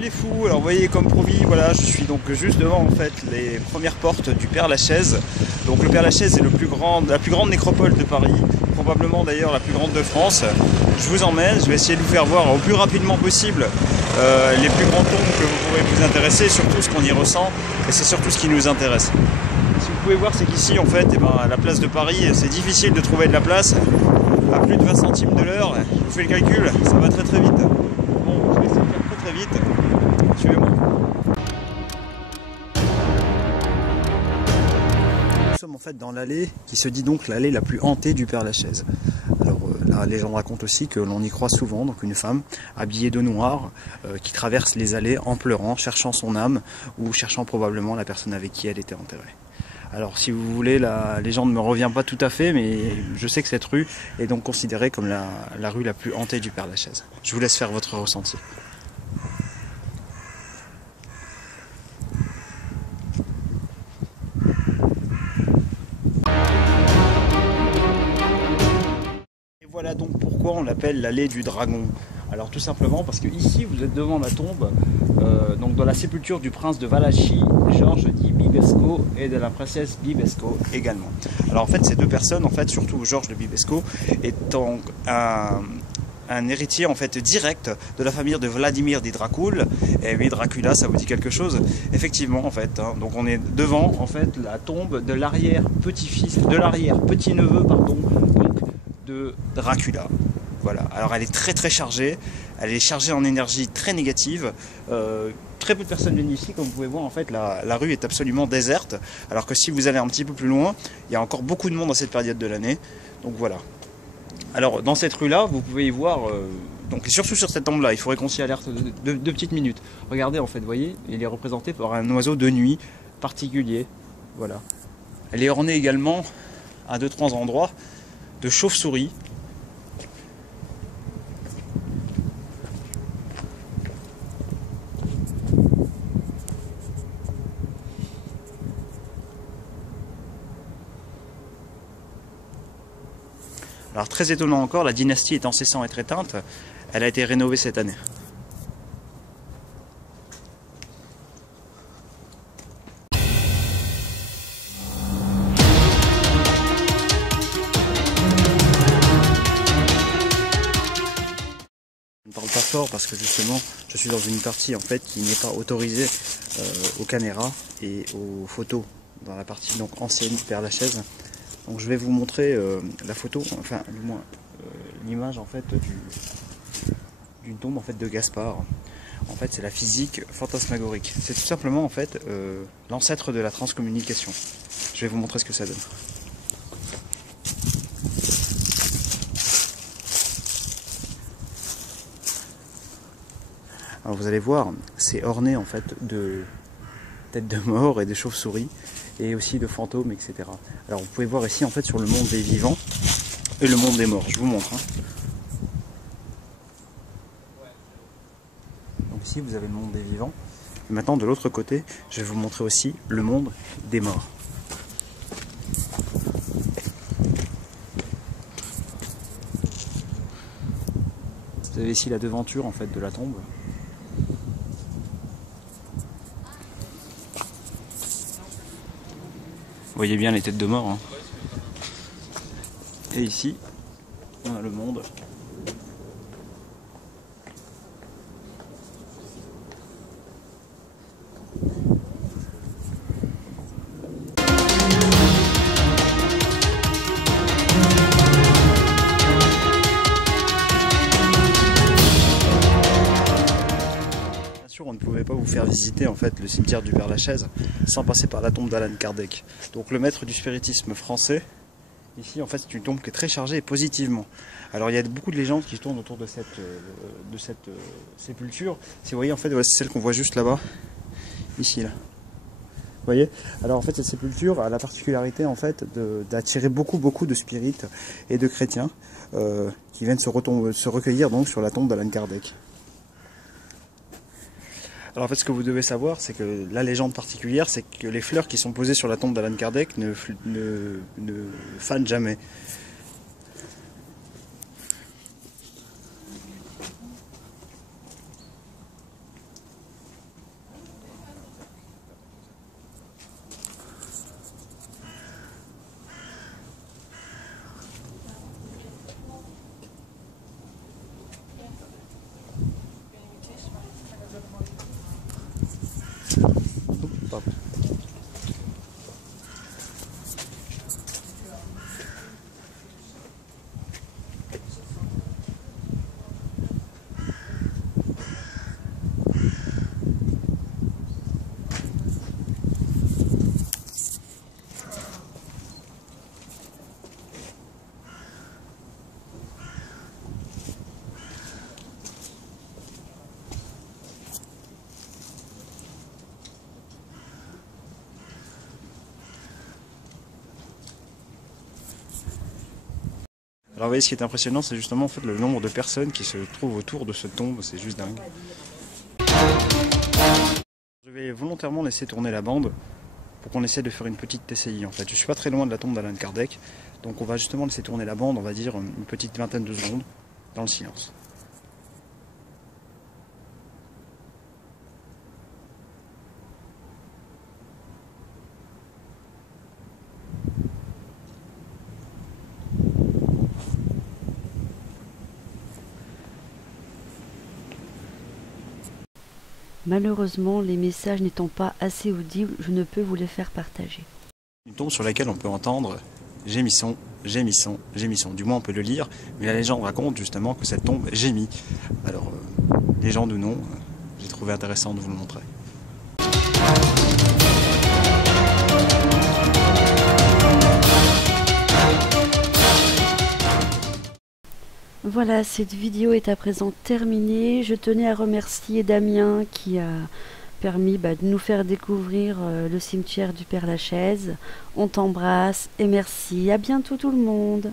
Salut les fous, alors vous voyez comme promis, voilà, je suis donc juste devant en fait les premières portes du Père-Lachaise. Donc le Père-Lachaise est la plus grande nécropole de Paris, probablement d'ailleurs la plus grande de France. Je vous emmène, je vais essayer de vous faire voir au plus rapidement possible les plus grands tombes que vous pourrez vous intéresser, surtout ce qu'on y ressent, et c'est surtout ce qui nous intéresse. Ce que vous pouvez voir, c'est qu'ici en fait, à la place de Paris, c'est difficile de trouver de la place. À plus de 20 centimes de l'heure, je vous fais le calcul, ça va très très vite. Bon, je vais essayer de faire très vite. Suivez-moi. Nous sommes en fait dans l'allée qui se dit donc l'allée la plus hantée du Père-Lachaise. Alors la légende raconte aussi que l'on y croit souvent, donc une femme habillée de noir qui traverse les allées en pleurant, cherchant son âme ou cherchant probablement la personne avec qui elle était enterrée. Alors si vous voulez, la légende ne me revient pas tout à fait, mais je sais que cette rue est donc considérée comme la rue la plus hantée du Père-Lachaise. Je vous laisse faire votre ressenti. Et voilà donc pourquoi on l'appelle l'allée du dragon. Alors tout simplement parce que ici vous êtes devant la tombe, donc dans la sépulture du prince de Valachie, Georges dit Bibesco, et de la princesse Bibesco également. Alors en fait ces deux personnes, en fait surtout Georges de Bibesco, étant un héritier en fait direct de la famille de Vladimir dit Dracul. Et oui, Dracula, ça vous dit quelque chose? Effectivement en fait, hein. Donc on est devant en fait la tombe de l'arrière-petit-fils, de l'arrière-petit-neveu pardon, donc de Dracula. Voilà, alors elle est très très chargée, elle est chargée en énergie très négative, très peu de personnes viennent ici, comme vous pouvez voir en fait la rue est absolument déserte, alors que si vous allez un petit peu plus loin, il y a encore beaucoup de monde à cette période de l'année, donc voilà. Alors dans cette rue là, vous pouvez y voir, donc surtout sur cette tombe là, il faudrait qu'on s'y alerte deux petites minutes. Regardez en fait, vous voyez, il est représenté par un oiseau de nuit particulier, voilà. Elle est ornée également à 2-3 endroits de chauves-souris. Alors très étonnant encore, la dynastie étant cessant être éteinte, elle a été rénovée cette année. Je ne parle pas fort parce que justement je suis dans une partie en fait qui n'est pas autorisée aux caméras et aux photos dans la partie donc ancienne du Père-Lachaise. Donc je vais vous montrer la photo, enfin du moins l'image en fait d'une tombe en fait de Gaspard. En fait c'est la physique fantasmagorique. C'est tout simplement en fait l'ancêtre de la transcommunication. Je vais vous montrer ce que ça donne. Alors vous allez voir, c'est orné en fait de têtes de mort et de chauves-souris et aussi de fantômes, etc. Alors vous pouvez voir ici en fait sur le monde des vivants et le monde des morts. Je vous montre. Hein. Donc ici vous avez le monde des vivants. Et maintenant de l'autre côté, je vais vous montrer aussi le monde des morts. Vous avez ici la devanture en fait de la tombe. Vous voyez bien les têtes de mort. Hein. Et ici, on a le monde. On ne pouvait pas vous faire visiter en fait le cimetière du Père-Lachaise sans passer par la tombe d'Allan Kardec. Donc le maître du spiritisme français, ici en fait c'est une tombe qui est très chargée positivement. Alors il y a beaucoup de légendes qui tournent autour de cette sépulture. Si vous voyez en fait c'est celle qu'on voit juste là-bas, ici là. Vous voyez? Alors en fait cette sépulture a la particularité en fait d'attirer beaucoup de spirites et de chrétiens qui viennent se recueillir donc sur la tombe d'Allan Kardec. Alors en fait ce que vous devez savoir c'est que la légende particulière c'est que les fleurs qui sont posées sur la tombe d'Allan Kardec ne fanent jamais. Alors vous voyez, ce qui est impressionnant, c'est justement en fait le nombre de personnes qui se trouvent autour de cette tombe, c'est juste dingue. Je vais volontairement laisser tourner la bande pour qu'on essaie de faire une petite TCI en fait. Je suis pas très loin de la tombe d'Alan Kardec, donc on va justement laisser tourner la bande, on va dire une petite vingtaine de secondes, dans le silence. Malheureusement, les messages n'étant pas assez audibles, je ne peux vous les faire partager. Une tombe sur laquelle on peut entendre gémisson, gémisson, gémisson. Du moins on peut le lire, mais la légende raconte justement que cette tombe gémit. Alors, légende ou non, j'ai trouvé intéressant de vous le montrer. Voilà, cette vidéo est à présent terminée. Je tenais à remercier Damien qui a permis de nous faire découvrir le cimetière du Père-Lachaise. On t'embrasse et merci. À bientôt tout le monde.